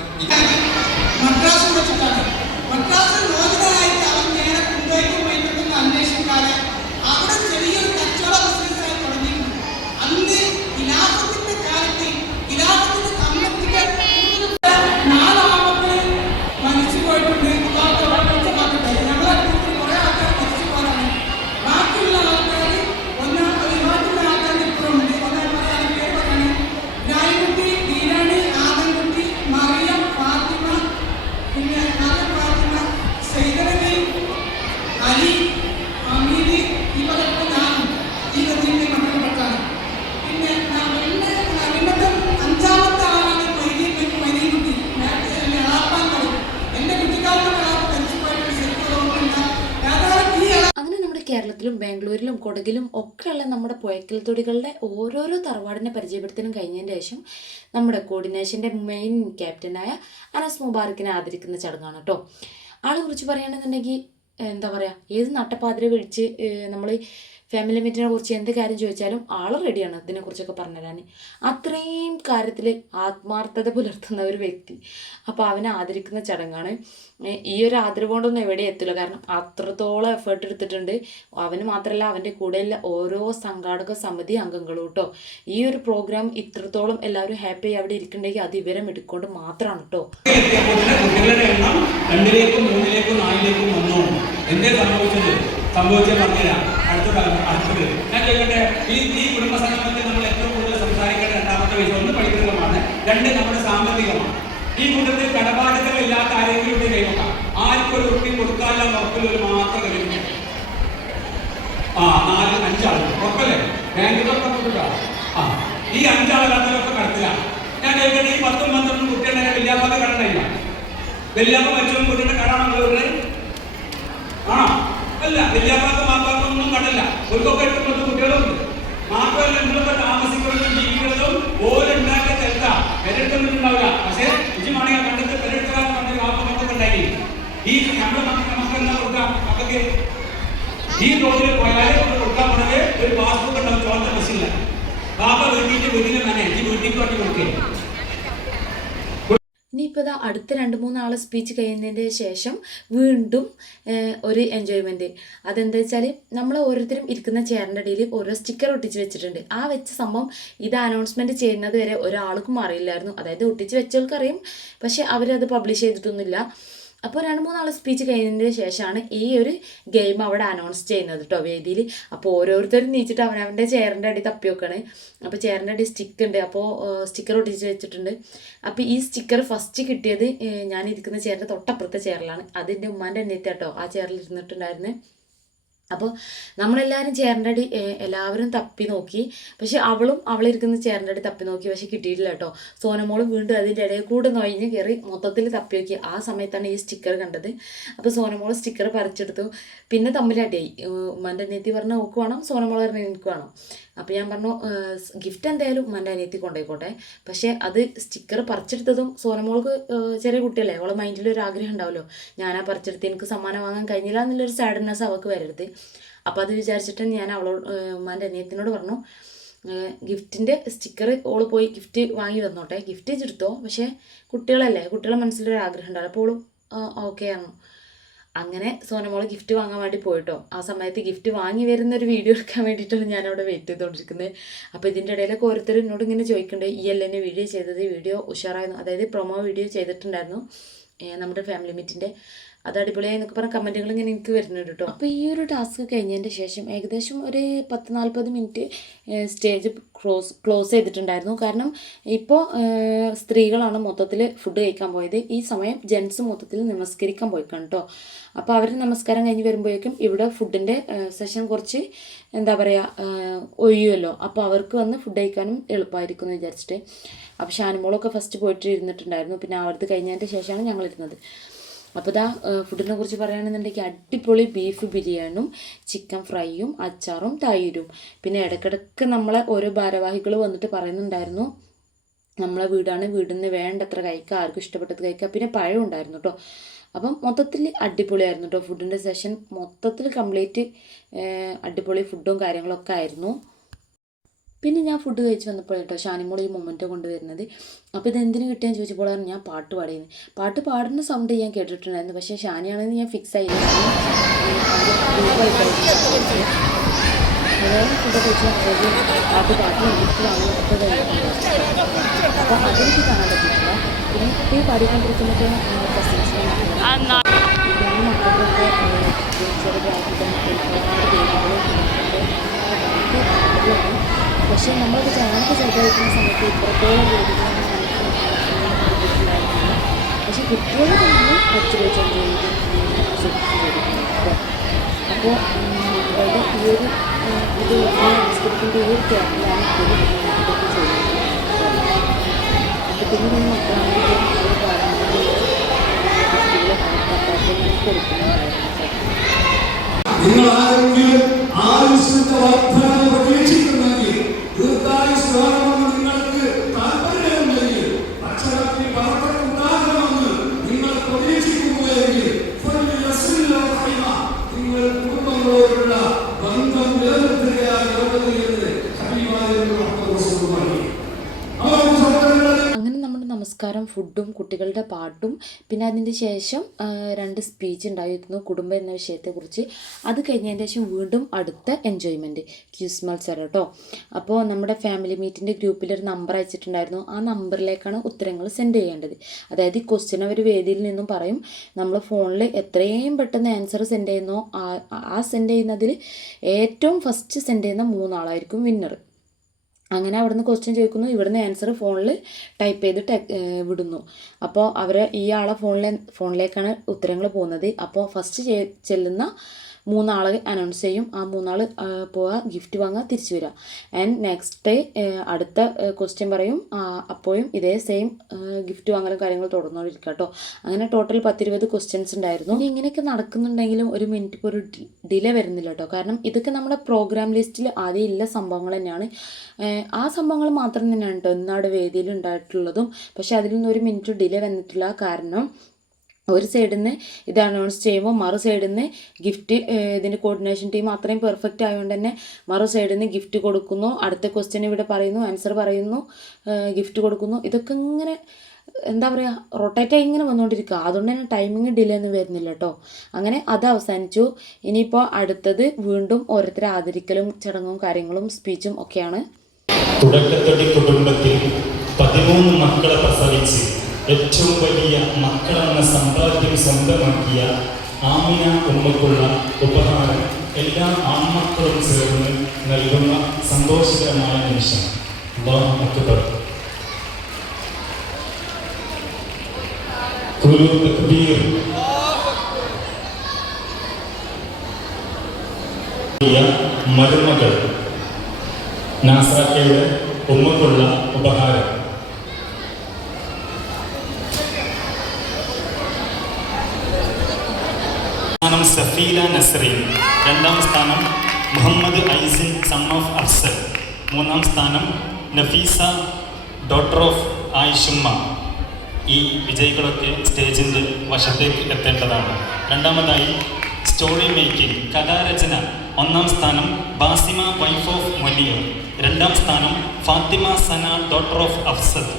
നമ്മുടെ പുഴക്കൽ തൊടികളുടെ ഓരോരോ തറവാടിനെ പരിചയപ്പെടുത്തലും കഴിഞ്ഞതിന് ശേഷം നമ്മുടെ കോർഡിനേഷന്റെ മെയിൻ ക്യാപ്റ്റനായ അനസ് മുബാറക്കിനെ ആദരിക്കുന്ന ചടങ്ങാണ് കേട്ടോ ആളെ കുറിച്ച് പറയുകയാണെന്നുണ്ടെങ്കിൽ എന്താ പറയുക ഏത് നട്ടപ്പാതിരെ വിളിച്ച് നമ്മൾ ഫാമിലി മീറ്റിനെ കുറിച്ച് എന്ത് കാര്യം ചോദിച്ചാലും ആൾ റെഡിയാണ് ഇതിനെക്കുറിച്ചൊക്കെ പറഞ്ഞുതരാൻ. അത്രയും കാര്യത്തിൽ ആത്മാർത്ഥത പുലർത്തുന്ന ഒരു വ്യക്തി. അപ്പോൾ അവനെ ആദരിക്കുന്ന ചടങ്ങാണ്. ഈ ഒരു ആദരവ് കൊണ്ടൊന്നും എവിടെ എത്തില്ല കാരണം അത്രത്തോളം എഫേർട്ട് എടുത്തിട്ടുണ്ട്. അവന് മാത്രമല്ല അവന്റെ കൂടെയുള്ള ഓരോ സംഘാടക സമിതി അംഗങ്ങളും കേട്ടോ ഈ ഒരു പ്രോഗ്രാം ഇത്രത്തോളം എല്ലാവരും ഹാപ്പി അവിടെ ഇരിക്കണ്ടെങ്കിൽ അത് ഇവരെ എടുക്കൊണ്ട് മാത്രമാണ് കേട്ടോ രണ്ടിലേക്കും മൂന്നിലേക്കും നാലിലേക്കും വന്നോളൂ. എന്തേ സംഭവിച്ചത്? സംഭവിച്ചത് പറഞ്ഞുതരാം അടുത്ത കാലം അടുത്തത് ഞാൻ ചോദിക്കട്ടെ ഈ ഈ കുടുംബ സംഗമത്തിൽ നമ്മൾ ഏറ്റവും കൂടുതൽ സംസാരിക്കേണ്ട രണ്ടാമത്തെ വിഷയം ഒന്ന് പഠിക്കുന്നതുമാണ് രണ്ട് നമ്മുടെ സാമ്പത്തികമാണ്. ഈ കൂട്ടത്തിൽ കടപാടുകളില്ലാത്ത ആരെങ്കിലും ഇവിടെ കൈവക്കാം ആർക്കും ഒരു റുപ്പി കൊടുക്കാനുള്ള ഉറപ്പിലൊരു മാത്രം കഴിയും ആ നാല് അഞ്ചാൾ ഉറപ്പല്ലേ ബാങ്കിലൊക്കെ കൊടുക്കുക ആ ഈ അഞ്ചാളുകളൊക്കെ കടത്തിലാണ് ഞാൻ ചോദിക്കട്ടെ ഈ പത്തും പന്ത്രണ്ടും കുട്ടികളുടെ വല്യാപ്പാക്ക് കടന്നില്ല വല്യാപ്പ മരിച്ചും കുട്ടിയുടെ കടാണോ നിങ്ങളുള്ളത് ആണോ അല്ല വല്യാപ്പാക്ക് മാപ്പാക്കും ഒന്നും കടല്ല ഒരുക്കൊക്കെ എട്ട് പത്ത് കുട്ടികളുണ്ട്. മാത്രമല്ല നിങ്ങളൊക്കെ താമസിക്കുന്നതും ജീവിക്കുന്നതും ഓരുണ്ടാക്കിയ തെറ്റ. പെരട്ടുന്നുണ്ടാവില്ല പക്ഷേ ഇജുമാണെങ്കിൽ കണ്ടത് പെരെടുത്തകാലം പറഞ്ഞ വാപ്പ മക്കളൊക്കെ ഈ നമ്മുടെ എന്താ കൊടുക്കാം? മക്കൾക്ക് ഈ റോഡിൽ പോയാൽ കൊടുക്കാൻ പറഞ്ഞത് ഒരു പാസ്ബുക്ക് ഉണ്ടാവും ചോദിച്ച ബസ്സില്ല ബാപ്പ വീട്ടിന്റെ വീട്ടിൽ തന്നെ. ഈ വീട്ടിൽ പറഞ്ഞു കൊടുക്കേ. ഇനിയിപ്പോൾ ഇതാ അടുത്ത രണ്ട് മൂന്ന് ആളെ സ്പീച്ച് കഴിയുന്നതിന്റെ ശേഷം വീണ്ടും ഒരു എൻജോയ്മെന്റ് അതെന്താ വെച്ചാൽ നമ്മൾ ഓരോരുത്തരും ഇരിക്കുന്ന ചെയറിന്റെ ഇടയിൽ ഓരോ സ്റ്റിക്കർ ഒട്ടിച്ച് വെച്ചിട്ടുണ്ട്. ആ വെച്ച സംഭവം ഇത് അനൗൺസ്മെന്റ് ചെയ്യുന്നത് വരെ ഒരാൾക്കും അറിയില്ലായിരുന്നു. അതായത് ഒട്ടിച്ച് വെച്ചവർക്കറിയും. പക്ഷേ അവരത് പബ്ലിഷ് ചെയ്തിട്ടൊന്നുമില്ല. അപ്പോൾ രണ്ട് മൂന്നാൾ സ്പീച്ച് കഴിഞ്ഞതിന് ശേഷമാണ് ഈ ഒരു ഗെയിം അവിടെ അനൗൺസ് ചെയ്യുന്നത് കേട്ടോ വേദിയിൽ അപ്പോൾ ഓരോരുത്തരും നീച്ചിട്ട് അവനവന്റെ ചെയറിന്റെ അടി തപ്പി വെക്കാണ്. അപ്പോൾ ചെയറിന്റെ അടി സ്റ്റിക്ക് ഉണ്ട്. അപ്പോൾ സ്റ്റിക്കർ ഒട്ടിച്ച് വെച്ചിട്ടുണ്ട്. അപ്പോൾ ഈ സ്റ്റിക്കർ ഫസ്റ്റ് കിട്ടിയത് ഞാൻ ഇരിക്കുന്ന ചെയറിന്റെ തൊട്ടപ്പുറത്തെ ചെയറിലാണ് അതിന്റെ ഉമ്മാന്റെ എണ്ണീത്ത കേട്ടോ ആ ചെയറിൽ ഇരുന്നിട്ടുണ്ടായിരുന്നു. അപ്പോൾ നമ്മളെല്ലാവരും ചേറിന്റെ അടി എല്ലാവരും തപ്പി നോക്കി. പക്ഷെ അവളും അവളിരിക്കുന്ന ചേറിന്റെ അടി തപ്പി നോക്കി പക്ഷെ കിട്ടിയിട്ടില്ല കേട്ടോ സോനമോൾ വീണ്ടും അതിന്റെ ഇടയിൽ കൂടെ നൊയിഞ്ഞ് കയറി മൊത്തത്തിൽ തപ്പി നോക്കി. ആ സമയത്താണ് ഈ സ്റ്റിക്കർ കണ്ടത്. അപ്പോൾ സോനമോൾ സ്റ്റിക്കർ പറിച്ചെടുത്തു. പിന്നെ തമ്മിലടിയായി ഉമ്മന്റെ അനിയത്തി പറഞ്ഞ ഓക്ക് വേണം. സോനമോൾ പറഞ്ഞ എനിക്ക് വേണം. അപ്പോൾ ഞാൻ പറഞ്ഞു ഗിഫ്റ്റ് എന്തായാലും ഉമ്മാന്റെ അനിയത്തി കൊണ്ടുപോയിക്കോട്ടെ. പക്ഷേ അത് സ്റ്റിക്കർ പറിച്ചെടുത്തതും സോനമോൾക്ക് ചെറിയ കുട്ടിയല്ലേ അവളെ മൈൻഡിൽ ഒരു ആഗ്രഹം ഉണ്ടാവുമല്ലോ. ഞാനാ പറിച്ചെടുത്ത് എനിക്ക് സമ്മാനം വാങ്ങാൻ കഴിഞ്ഞില്ല എന്നുള്ളൊരു സാഡ്നെസ് അവൾക്ക് വരരുത്. അപ്പോൾ അത് വിചാരിച്ചിട്ട് ഞാൻ അവളോട് ഉമ്മാന്റെ അനിയത്തിനോട് പറഞ്ഞു ഗിഫ്റ്റിന്റെ സ്റ്റിക്കർ ഓൾ പോയി ഗിഫ്റ്റ് വാങ്ങി തന്നോട്ടെ. ഗിഫ്റ്റ് എടുത്തോ. പക്ഷേ കുട്ടികളല്ലേ കുട്ടികളെ മനസ്സിലൊരു ആഗ്രഹം ഉണ്ടാവും അപ്പോൾ ഓളും ഓക്കെ ആയിരുന്നു അങ്ങനെ സോനമോൾ ഗിഫ്റ്റ് വാങ്ങാൻ വേണ്ടി പോയിട്ടോ. ആ സമയത്ത് ഗിഫ്റ്റ് വാങ്ങി വരുന്ന ഒരു വീഡിയോ എടുക്കാൻ വേണ്ടിയിട്ടാണ് ഞാൻ അവിടെ വെയിറ്റ് ചെയ്തുകൊണ്ടിരിക്കുന്നത് അപ്പോൾ ഇതിന്റെ ഇടയിലൊക്കെ ഓരോരുത്തർ എന്നോട് ഇങ്ങനെ ചോദിക്കുന്നുണ്ട് ഈ എല്ലാം വീഡിയോ ചെയ്തത് വീഡിയോ ഉഷാറായിരുന്നു അതായത് പ്രൊമോ വീഡിയോ ചെയ്തിട്ടുണ്ടായിരുന്നു നമ്മുടെ ഫാമിലി മീറ്റിന്റെ അത് അടിപൊളിയായി എന്നൊക്കെ പറഞ്ഞ കമന്റുകൾ ഇങ്ങനെ എനിക്ക് വരുന്നുണ്ട് കേട്ടോ അപ്പോൾ ഈ ഒരു ടാസ്ക് കഴിഞ്ഞതിന്റെ ശേഷം ഏകദേശം ഒരു പത്ത് നാൽപ്പത് മിനിറ്റ് സ്റ്റേജ് ക്ലോസ് ക്ലോസ് ചെയ്തിട്ടുണ്ടായിരുന്നു. കാരണം ഇപ്പോൾ സ്ത്രീകളാണ് മൊത്തത്തിൽ ഫുഡ് കഴിക്കാൻ പോയത്. ഈ സമയം ജെൻസ് മൊത്തത്തിൽ നമസ്കരിക്കാൻ പോയിക്കാണ് കേട്ടോ അപ്പോൾ അവർ നമസ്കാരം കഴിഞ്ഞ് വരുമ്പോഴേക്കും ഇവിടെ ഫുഡിന്റെ സെഷൻ കുറച്ച് എന്താ പറയുക ഒഴിയുമല്ലോ അപ്പോൾ അവർക്ക് വന്ന് ഫുഡ് കഴിക്കാനും എളുപ്പമായിരിക്കും എന്ന് വിചാരിച്ചിട്ട്. അപ്പോൾ ഷാനിമോളൊക്കെ ഫസ്റ്റ് പോയിട്ട് ഇരുന്നിട്ടുണ്ടായിരുന്നു. പിന്നെ അവർക്ക് കഴിഞ്ഞതിന്റെ ശേഷമാണ് ഞങ്ങൾ ഇരുന്നത് അപ്പോൾ ഇതാ ഫുഡിനെ കുറിച്ച് പറയുകയാണെന്നുണ്ടെങ്കിൽ അടിപൊളി ബീഫ് ബിരിയാണിയും ചിക്കൻ ഫ്രൈയും അച്ചാറും തൈരും. പിന്നെ ഇടയ്ക്കിടയ്ക്ക് നമ്മളെ ഓരോ ഭാരവാഹികൾ വന്നിട്ട് പറയുന്നുണ്ടായിരുന്നു നമ്മളെ വീടാണ് വീടിൽ നിന്ന് വേണ്ടത്ര കഴിക്കുക ആർക്കും ഇഷ്ടപ്പെട്ടത് കഴിക്കുക. പിന്നെ പഴം ഉണ്ടായിരുന്നു കേട്ടോ. അപ്പം മൊത്തത്തിൽ അടിപൊളിയായിരുന്നു കേട്ടോ ഫുഡിന്റെ സെഷൻ മൊത്തത്തിൽ കംപ്ലീറ്റ് അടിപൊളി ഫുഡും കാര്യങ്ങളൊക്കെ ആയിരുന്നു. പിന്നെ ഞാൻ ഫുഡ് കഴിച്ച് വന്നപ്പോൾ കേട്ടോ ഷാനിമോൾ ഈ മൊമെന്റോ കൊണ്ടുവരുന്നത്. അപ്പോൾ ഇത് എന്തിനു കിട്ടിയെന്ന് ചോദിച്ചപ്പോഴാണ് ഞാൻ പാട്ട് പാടിയത്. പാട്ട് പാടുന്ന സൗണ്ട് ഞാൻ കേട്ടിട്ടുണ്ടായിരുന്നു. പക്ഷേ ഷാനിയാണെന്ന് ഞാൻ ഫിക്സ് ആയിരുന്നു അതായത് ഫുഡ് കഴിച്ച് പാട്ട് പാട്ട് ഇഷ്ടമാണ് അപ്പോൾ അതെനിക്ക് കാണാൻ പറ്റിയിട്ടില്ല. പിന്നെ ഇപ്പോൾ പാടിക്കൊണ്ടിരിക്കുന്നത് മക്കൾക്കൊക്കെ ചെറുതായിട്ട് ഒരുപാട് പക്ഷേ നമ്മളൊക്കെ ഞാനൊക്കെ ചെറുതായിരിക്കുന്ന സമയത്ത് ഇത്രത്തോളം നമുക്ക് പക്ഷേ കുട്ടികൾ തന്നെ കുറച്ച് വെച്ച് എൻജോയ് ചെയ്ത് അപ്പോൾ അവരുടെ ഈ ഒരു ഇത് സംസ്കൃതിന്റെ ഈ ഒരു ക്യാമ്പിലാണ് അപ്പോൾ പിന്നെ നമ്മൾ പാരമ്പര്യം കുട്ടികളെ കണക്കാക്കാതെ കൊടുക്കുന്നുണ്ടായിരുന്നു നിങ്ങൾ ആരെങ്കിലും ആയുസിന്റെ വർദ്ധന പ്രതീക്ഷിക്കുന്നെങ്കിൽ ഫുഡും കുട്ടികളുടെ പാട്ടും. പിന്നെ അതിന് ശേഷം രണ്ട് സ്പീച്ച് ഉണ്ടായിരുന്നു കുടുംബം എന്ന വിഷയത്തെക്കുറിച്ച്. അത് കഴിഞ്ഞതിന് ശേഷം വീണ്ടും അടുത്ത എൻജോയ്മെന്റ് ക്യൂസ് മത്സരം കേട്ടോ അപ്പോൾ നമ്മുടെ ഫാമിലി മീറ്റിന്റെ ഗ്രൂപ്പിൽ ഒരു നമ്പർ അയച്ചിട്ടുണ്ടായിരുന്നു. ആ നമ്പറിലേക്കാണ് ഉത്തരങ്ങൾ സെൻഡ് ചെയ്യേണ്ടത്. അതായത് ഈ ക്വസ്റ്റ്യൻ അവർ വേദിയിൽ നിന്നും പറയും നമ്മൾ ഫോണിൽ എത്രയും പെട്ടെന്ന് ആൻസർ സെൻഡ് ചെയ്യുന്നോ? ആ- സെൻഡ് ചെയ്യുന്നതിൽ ഏറ്റവും ഫസ്റ്റ് സെൻഡ് ചെയ്യുന്ന മൂന്നാളായിരിക്കും വിന്നർ അങ്ങനെ അവിടുന്ന് ക്വസ്റ്റ്യൻ ചോദിക്കുന്നു. ഇവിടുന്ന് ആൻസർ ഫോണിൽ ടൈപ്പ് ചെയ്ത് ടെ വിടുന്നു. അപ്പോൾ അവർ ഈ ആളെ ഫോണിലെ ഫോണിലേക്കാണ് ഉത്തരങ്ങൾ പോകുന്നത്. അപ്പോൾ ഫസ്റ്റ് ചെല്ലുന്ന മൂന്നാൾ അനൗൺസ് ചെയ്യും. ആ മൂന്നാൾ പോവുക ഗിഫ്റ്റ് വാങ്ങുക തിരിച്ചു വരിക ആൻഡ് നെക്സ്റ്റ് ഡേ അടുത്ത ക്വസ്റ്റ്യൻ പറയും. അപ്പോഴും ഇതേ സെയിം ഗിഫ്റ്റ് വാങ്ങലും കാര്യങ്ങൾ തുടർന്നുകൊണ്ടിരിക്കുക കേട്ടോ അങ്ങനെ ടോട്ടൽ പത്തിരുപത് ക്വസ്റ്റ്യൻസ് ഉണ്ടായിരുന്നു. ഇനി ഇങ്ങനെയൊക്കെ നടക്കുന്നുണ്ടെങ്കിലും ഒരു മിനിറ്റ് ഒരു ഡിലേ വരുന്നില്ല കേട്ടോ കാരണം ഇതൊക്കെ നമ്മുടെ പ്രോഗ്രാം ലിസ്റ്റിൽ ആദ്യം ഇല്ല സംഭവങ്ങൾ തന്നെയാണ്. ആ സംഭവങ്ങൾ മാത്രം തന്നെയാണ് കേട്ടോ ഇന്നാട് വേദിയിൽ ഉണ്ടായിട്ടുള്ളതും. പക്ഷേ അതിൽ നിന്ന് ഒരു മിനിറ്റ് ഡിലേ വന്നിട്ടില്ല. കാരണം ഒരു സൈഡിൽ നിന്ന് ഇത് അനൗൺസ് ചെയ്യുമ്പോൾ മറു സൈഡിൽ നിന്ന് ഗിഫ്റ്റ് ഇതിന്റെ കോർഡിനേഷൻ ടീം അത്രയും പെർഫെക്റ്റ് ആയതുകൊണ്ട് തന്നെ മറു സൈഡിൽ നിന്ന് ഗിഫ്റ്റ് കൊടുക്കുന്നു. അടുത്ത ക്വസ്റ്റ്യൻ ഇവിടെ പറയുന്നു ആൻസർ പറയുന്നു ഗിഫ്റ്റ് കൊടുക്കുന്നു. ഇതൊക്കെ ഇങ്ങനെ എന്താ പറയുക റൊട്ടേറ്റായി ഇങ്ങനെ വന്നുകൊണ്ടിരിക്കുക അതുകൊണ്ട് തന്നെ ടൈമിങ് ഡിലേ ഒന്നും വരുന്നില്ല കേട്ടോ അങ്ങനെ അത് അവസാനിച്ചു. ഇനിയിപ്പോൾ അടുത്തത് വീണ്ടും ഓരോരുത്തരെ ആദരിക്കലും ചടങ്ങും കാര്യങ്ങളും സ്പീച്ചും ഒക്കെയാണ്. തുടക്കത്തൊടി കുടുംബത്തിൽ പതിമൂന്ന് മക്കളെ പ്രസവിച്ച് ഏറ്റവും വലിയ മക്കളെന്ന സമ്പാദ്യം സ്വന്തമാക്കിയ ആമിന ഉമ്മക്കുള്ള ഉപഹാരം എല്ലാ ആൺമക്കളും ചേർന്ന് നൽകുന്ന സന്തോഷകരമായ നിമിഷം. മരുമകൾ. നാസാക്കയുടെ ഉമ്മക്കുള്ള ഉപഹാരം. സഫീല നസ്രീൻ രണ്ടാം സ്ഥാനം മുഹമ്മദ് ഐസിൻ സൺ ഓഫ് അഫ്സൽ. മൂന്നാം സ്ഥാനം നഫീസ ഡോട്ടർ ഓഫ് ആയിഷുമ്മ. ഈ വിജയികളൊക്കെ സ്റ്റേജിന്റെ വശത്തേക്ക് എത്തേണ്ടതാണ്. രണ്ടാമതായി സ്റ്റോറി മേക്കിംഗ് കഥാരചന ഒന്നാം സ്ഥാനം ബാസിമ വൈഫ് ഓഫ് മൊലിയ രണ്ടാം സ്ഥാനം ഫാത്തിമ സന ഡോട്ടർ ഓഫ് അഫ്സദ്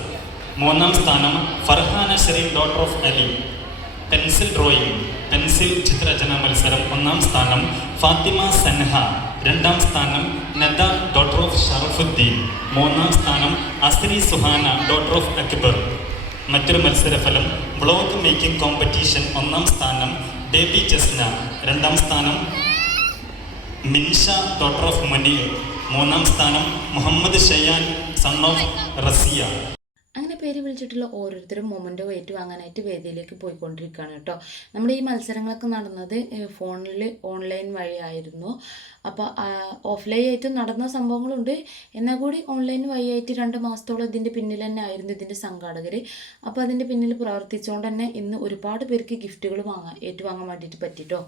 മൂന്നാം സ്ഥാനം Farhana Shereen daughter of Ali. Pencil drawing pencil ചിത്രരചന മത്സരം ഒന്നാം സ്ഥാനം ഫാത്തിമ സൻഹ രണ്ടാം സ്ഥാനം നദ ഡോട്ടർ ഓഫ് ഷറഫുദ്ദീൻ മൂന്നാം സ്ഥാനം അസ്രി സുഹാന ഡോട്ടർ ഓഫ് അക്ബർ. മറ്റൊരു മത്സരഫലം ബ്ലോഗ് മേക്കിംഗ് കോമ്പറ്റീഷൻ ഒന്നാം സ്ഥാനം ഡേബി ജസ്ന രണ്ടാം സ്ഥാനം മിൻഷ ഡോട്ടർ ഓഫ് മുനീർ മൂന്നാം സ്ഥാനം മുഹമ്മദ് ഷയാൻ സൺ ഓഫ് റസിയ. പേര് വിളിച്ചിട്ടുള്ള ഓരോരുത്തരും മൊമെന്റോ ഏറ്റുവാങ്ങാനായിട്ട് വേദിയിലേക്ക് പോയിക്കൊണ്ടിരിക്കുകയാണ് കേട്ടോ. നമ്മുടെ ഈ മത്സരങ്ങളൊക്കെ നടന്നത് ഫോണിൽ ഓൺലൈൻ വഴിയായിരുന്നു. അപ്പോൾ ഓഫ്ലൈൻ ആയിട്ടും നടന്ന സംഭവങ്ങളുണ്ട്. എന്നാൽ കൂടി ഓൺലൈൻ വഴിയായിട്ട് രണ്ട് മാസത്തോളം ഇതിന്റെ പിന്നിൽ തന്നെ ആയിരുന്നു ഇതിന്റെ സംഘാടകർ അപ്പോൾ അതിന്റെ പിന്നിൽ പ്രവർത്തിച്ചുകൊണ്ട് തന്നെ ഇന്ന് ഒരുപാട് പേർക്ക് ഗിഫ്റ്റുകൾ വാങ്ങാൻ ഏറ്റുവാങ്ങാൻ വേണ്ടിയിട്ട് പറ്റിട്ടോ.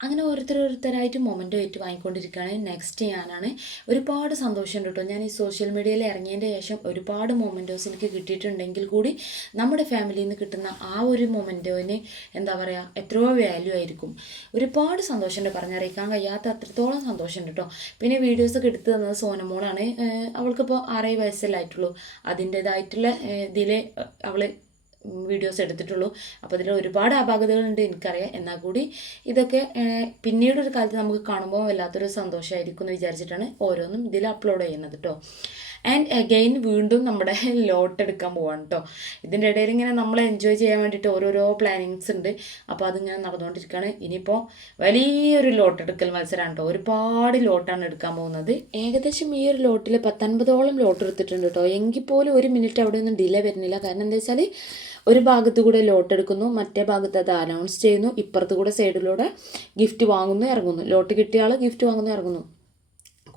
അങ്ങനെ ഓരോരുത്തരോരുത്തരായിട്ട് മൊമെന്റ് ആയിട്ട് വാങ്ങിക്കൊണ്ടിരിക്കുകയാണ്. നെക്സ്റ്റ് ഞാനാണ്. ഒരുപാട് സന്തോഷമുണ്ട് കേട്ടോ. ഞാൻ ഈ സോഷ്യൽ മീഡിയയിൽ ഇറങ്ങിയതിന്റെ ശേഷം ഒരുപാട് മൊമെന്റോസ് എനിക്ക് കിട്ടിയിട്ടുണ്ടെങ്കിൽ കൂടി നമ്മുടെ ഫാമിലിയിൽ നിന്ന് കിട്ടുന്ന ആ ഒരു മൊമെന്റോന് എന്താ പറയുക എത്രയോ വാല്യൂ ആയിരിക്കും. ഒരുപാട് സന്തോഷമുണ്ട് പറഞ്ഞറിയിക്കാൻ കഴിയാത്ത അത്രത്തോളം സന്തോഷമുണ്ട് കേട്ടോ. പിന്നെ വീഡിയോസൊക്കെ എടുത്തു തന്നത് സോനമോളാണ്. അവൾക്കിപ്പോൾ ആറേ വയസ്സല്ലായിട്ടുള്ളൂ അതിന്റേതായിട്ടുള്ള ഇതിൽ അവൾ വീഡിയോസ് എടുത്തിട്ടുള്ളൂ. അപ്പോൾ അതിൽ ഒരുപാട് അപാകതകളുണ്ട് എനിക്കറിയാം. എന്നാൽ കൂടി ഇതൊക്കെ പിന്നീടൊരു കാലത്ത് നമുക്ക് കാണുമ്പോൾ വല്ലാത്തൊരു സന്തോഷമായിരിക്കും എന്ന് വിചാരിച്ചിട്ടാണ് ഓരോന്നും ഇതിൽ അപ്ലോഡ് ചെയ്യുന്നത് കേട്ടോ ആൻഡ് അഗെയിൻ വീണ്ടും നമ്മുടെ ലോട്ട് എടുക്കാൻ പോവാണ് കേട്ടോ ഇതിന്റെ ഇടയിൽ ഇങ്ങനെ നമ്മൾ എൻജോയ് ചെയ്യാൻ വേണ്ടിയിട്ട് ഓരോരോ പ്ലാനിങ്സ് ഉണ്ട്. അപ്പോൾ അതിങ്ങനെ നടന്നുകൊണ്ടിരിക്കുകയാണ് ഇനിയിപ്പോൾ വലിയൊരു ലോട്ട് എടുക്കൽ മത്സരമാണ് കേട്ടോ ഒരുപാട് ലോട്ടാണ് എടുക്കാൻ പോകുന്നത്. ഏകദേശം ഈ ഒരു ലോട്ടിൽ പത്തൊൻപതോളം ലോട്ട് എടുത്തിട്ടുണ്ട് കേട്ടോ എങ്കിൽ പോലും ഒരു മിനിറ്റ് അവിടെ ഒന്നും ഡിലേ വരുന്നില്ല. കാരണം എന്താ വെച്ചാൽ ഒരു ഭാഗത്ത് കൂടെ ലോട്ട് എടുക്കുന്നു മറ്റേ ഭാഗത്ത് അത് അനൗൺസ് ചെയ്യുന്നു ഇപ്പുറത്ത് കൂടെ സൈഡിലൂടെ ഗിഫ്റ്റ് വാങ്ങുന്നു ഇറങ്ങുന്നു. ലോട്ട് കിട്ടിയ ആൾ ഗിഫ്റ്റ് വാങ്ങുന്നു ഇറങ്ങുന്നു.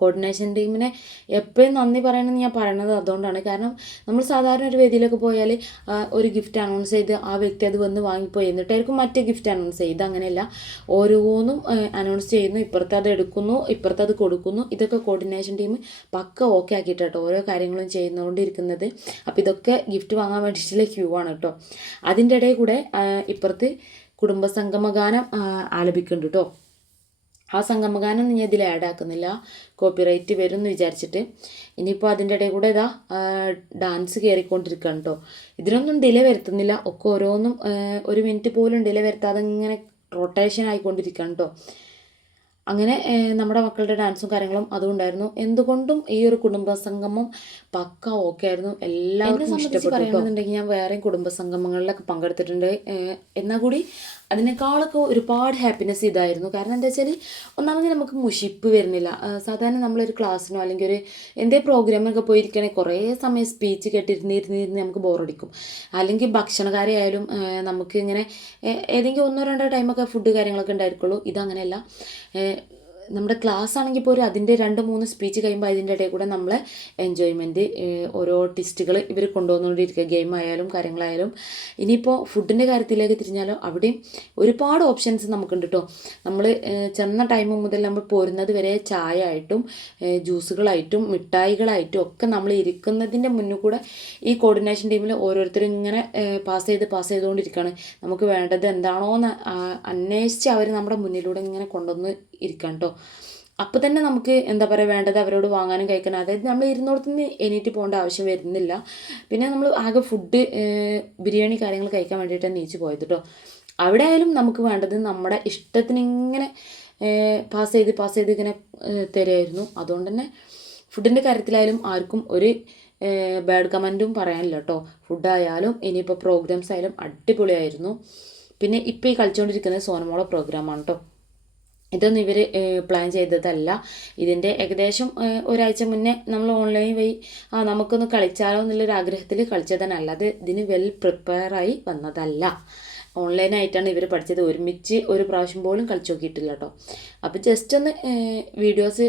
കോർഡിനേഷൻ ടീമിനെ എപ്പോഴും നന്ദി പറയണമെന്ന് ഞാൻ പറയണത് അതുകൊണ്ടാണ്. കാരണം നമ്മൾ സാധാരണ ഒരു വേദിയിലൊക്കെ പോയാൽ ഒരു ഗിഫ്റ്റ് അനൗൺസ് ചെയ്ത് ആ വ്യക്തി അത് വന്ന് വാങ്ങിപ്പോയി എന്നിട്ടായിരിക്കും മറ്റേ ഗിഫ്റ്റ് അനൗൺസ് ചെയ്ത്. അങ്ങനെയല്ല. ഓരോന്നും അനൗൺസ് ചെയ്യുന്നു ഇപ്പുറത്ത് അത് എടുക്കുന്നു ഇപ്പുറത്ത് അത് കൊടുക്കുന്നു. ഇതൊക്കെ കോർഡിനേഷൻ ടീം പക്ക ഓക്കെ ആക്കിയിട്ടോ ഓരോ കാര്യങ്ങളും ചെയ്യുന്നുകൊണ്ടിരിക്കുന്നത് അപ്പോൾ ഇതൊക്കെ ഗിഫ്റ്റ് വാങ്ങാൻ വേണ്ടിയിട്ടുള്ള ക്യൂ ആണ് കേട്ടോ അതിന്റെ ഇടയിൽ കൂടെ ഇപ്പുറത്ത് കുടുംബസംഗമ ഗാനം ആലപിക്കുന്നുണ്ട് കേട്ടോ ആ സംഗമഗാനം ഞാൻ ഇതിൽ ആഡ് ആക്കുന്നില്ല. കോപ്പിറൈറ്റ് വരും എന്ന് വിചാരിച്ചിട്ട്. ഇനിയിപ്പോൾ അതിന്റെ ഇടയിൽ കൂടെ ഇതാ ഡാൻസ് കയറിക്കൊണ്ടിരിക്കുകയാണ് കേട്ടോ ഇതിനൊന്നും ഡിലേ വരുത്തുന്നില്ല. ഒക്കെ ഓരോന്നും ഒരു മിനിറ്റ് പോലും ഡിലേ വരുത്താതെ ഇങ്ങനെ റൊട്ടേഷൻ ആയിക്കൊണ്ടിരിക്കുകയാണ് കേട്ടോ അങ്ങനെ നമ്മുടെ മക്കളുടെ ഡാൻസും കാര്യങ്ങളും അതുകൊണ്ടായിരുന്നു എന്തുകൊണ്ടും ഈ ഒരു കുടുംബ സംഗമം പക്ക ഓക്കെ ആയിരുന്നു. എല്ലാവർക്കും ഇഷ്ടപ്പെട്ടു ഞാൻ വേറെ കുടുംബ സംഗമങ്ങളിലൊക്കെ പങ്കെടുത്തിട്ടുണ്ട് എന്നാൽ കൂടി അതിനേക്കാളൊക്കെ ഒരുപാട് ഹാപ്പിനെസ് ഇതായിരുന്നു. കാരണം എന്താ വെച്ചാൽ ഒന്നാമത് നമുക്ക് മുഷിപ്പ് വരുന്നില്ല. സാധാരണ നമ്മളൊരു ക്ലാസ്സിനോ അല്ലെങ്കിൽ ഒരു എന്തേ പ്രോഗ്രാമിനൊക്കെ പോയിരിക്കുകയാണെങ്കിൽ കുറേ സമയം സ്പീച്ച് കേട്ടിരുന്നിരുന്നിരുന്ന് നമുക്ക് ബോറടിക്കും അല്ലെങ്കിൽ ഭക്ഷണകാരെയായാലും ഏഹ്, നമുക്ക് ഇങ്ങനെ ഏതെങ്കിലും ഒന്നോ രണ്ടോ ടൈമൊക്കെ ഫുഡ് കാര്യങ്ങളൊക്കെ ഉണ്ടായിരിക്കുള്ളൂ. ഇതങ്ങനെയല്ല. നമ്മുടെ ക്ലാസ് ആണെങ്കിൽ പോലും അതിന്റെ രണ്ട് മൂന്ന് സ്പീച്ച് കഴിയുമ്പോൾ അതിന്റെ ഇടയിൽ കൂടെ നമ്മളെ എൻജോയ്മെന്റ് ഓരോ ടിസ്റ്റുകൾ ഇവർ കൊണ്ടുവന്നുകൊണ്ടിരിക്കുക. ഗെയിം ആയാലും കാര്യങ്ങളായാലും. ഇനിയിപ്പോൾ ഫുഡിന്റെ കാര്യത്തിലേക്ക് തിരിഞ്ഞാലോ അവിടെയും ഒരുപാട് ഓപ്ഷൻസ് നമുക്കുണ്ട് കേട്ടോ നമ്മൾ ചെന്ന ടൈം മുതൽ നമ്മൾ പോരുന്നത് വരെ ചായ ആയിട്ടും ജ്യൂസുകളായിട്ടും മിഠായികളായിട്ടും ഒക്കെ നമ്മൾ ഇരിക്കുന്നതിന്റെ മുന്നിൽ കൂടെ ഈ കോർഡിനേഷൻ ടീമിൽ ഓരോരുത്തരും ഇങ്ങനെ പാസ് ചെയ്ത് പാസ് ചെയ്തുകൊണ്ടിരിക്കുകയാണ്. നമുക്ക് വേണ്ടത് എന്താണോ എന്ന് അന്വേഷിച്ച് അവർ നമ്മുടെ മുന്നിലൂടെ ഇങ്ങനെ കൊണ്ടുവന്ന് ഇരിക്കാം കേട്ടോ അപ്പോൾ തന്നെ നമുക്ക് എന്താ പറയുക വേണ്ടത് അവരോട് വാങ്ങാനും കഴിക്കാനും അതായത് നമ്മൾ ഇരുന്നോടത്ത് നിന്ന് എണീറ്റ് പോകേണ്ട ആവശ്യം വരുന്നില്ല. പിന്നെ നമ്മൾ ആകെ ഫുഡ് ബിരിയാണി കാര്യങ്ങൾ കഴിക്കാൻ വേണ്ടിയിട്ടാണ് നീച്ച് പോയത് കേട്ടോ അവിടെ ആയാലും നമുക്ക് വേണ്ടത് നമ്മുടെ ഇഷ്ടത്തിന് ഇങ്ങനെ പാസ് ചെയ്ത് പാസ് ചെയ്ത് ഇങ്ങനെ തരുമായിരുന്നു അതുകൊണ്ട് തന്നെ ഫുഡിന്റെ കാര്യത്തിലായാലും ആർക്കും ഒരു ബാഡ് കമന്റും പറയാനില്ല കേട്ടോ ഫുഡായാലും ഇനിയിപ്പോൾ പ്രോഗ്രാംസ് ആയാലും അടിപൊളിയായിരുന്നു. പിന്നെ ഇപ്പോൾ ഈ കളിച്ചുകൊണ്ടിരിക്കുന്നത് സോനമോള പ്രോഗ്രാമാണ് കേട്ടോ ഇതൊന്നും ഇവർ പ്ലാൻ ചെയ്തതല്ല. ഇതിന്റെ ഏകദേശം ഒരാഴ്ച മുന്നേ നമ്മൾ ഓൺലൈൻ വഴി ആ നമുക്കൊന്ന് കളിച്ചാലോ എന്നുള്ളൊരു ആഗ്രഹത്തിൽ കളിച്ചതാണ് അത് ഇതിന് വെൽ പ്രിപ്പയറായി വന്നതല്ല. ഓൺലൈനായിട്ടാണ് ഇവർ പഠിച്ചത്. ഒരുമിച്ച് ഒരു പ്രാവശ്യം പോലും കളിച്ചു നോക്കിയിട്ടില്ല കേട്ടോ. അപ്പോൾ ജസ്റ്റ് ഒന്ന് വീഡിയോസ്